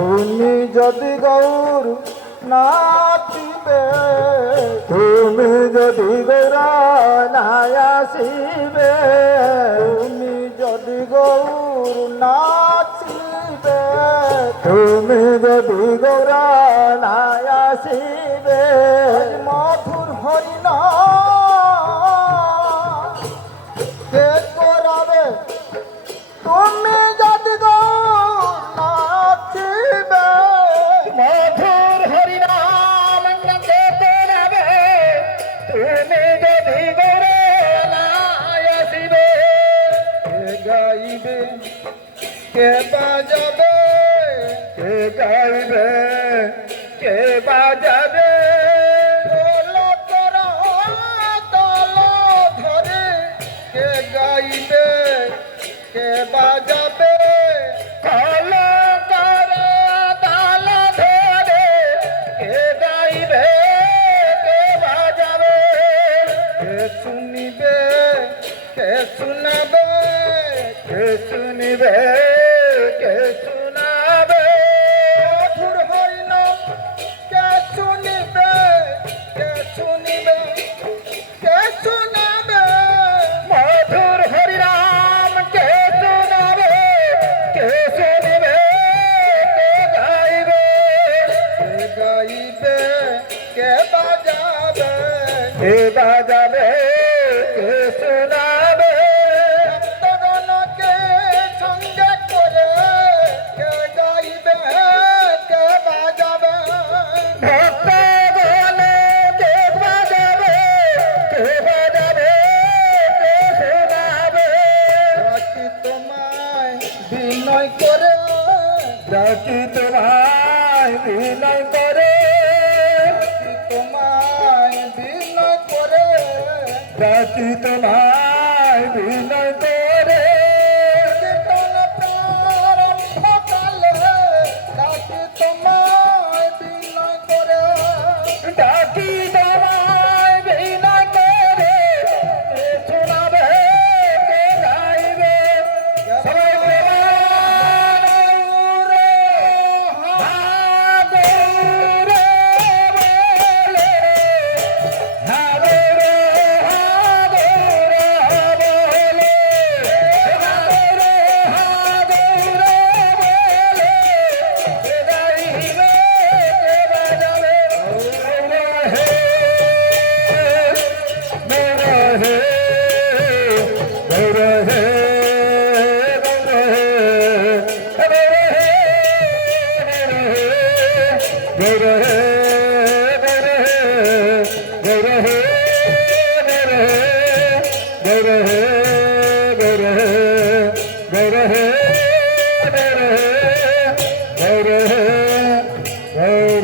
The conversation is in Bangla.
তুমি যদি গৌর নাচিবে, তুমি যদি গৌরা নাই আসিবে, তুমি যদি গৌর নাচিবে, তুমি যদি গৌরা নাই আসিবে, মধুর হরিণ কে করাবে, তুমি যদি গৌর নাচিবে, মধুর হরিনাম কে করাবে, তুমি যদি গৌরা নাই আসিবে, কে গাইবে কে বাজাবে, কে গাইবে কে বাজাবে, লোকের দল ধরে কে গাইবে কে বাজাবে, কল করে তাল ধরে কে গাইবে কে বাজাবে, কে শুনিবে কে শোনাবে, কে শুনিবে কে শোনাবে, মধুর হরিণ কে শুনিবে কে শুনিবে কে শোনাবে, মধুর হরিনাম কে শোনাবে, কে শুনিবে কে গাইবে, কে গাইবে কে বাজাবে, কে বাজাবে কে শোনাবে, ভক্তগণকে সঙ্গে করে কে গাইবে কে বাজাবে, ভক্ত গণে কে বাজাবে কে বাজাবে কে শোনাবে, ডাকি তোমায় বিনয় করে, ডাকি তোমায় বিনয় করে, ডাকি তোমায় বিনয় করে, ডাকি তোমায় বিনয় করে, কীর্তন প্রারম্ভ কালে ডাকি তোমায় বিনয় করে, ডাকি তোমায় বিনয় করে, কে শোনাবে কে গাইবে, সবাই বলে হাদুরে বলে, হাদুরে হাদুরে বলে, হাদুরে হাদুরে বলে, কে গাইবে কে বাজাবে, হে মেরা হে মেরা হে मेरे मेरे मेरे मेरे मेरे मेरे मेरे मेरे मेरे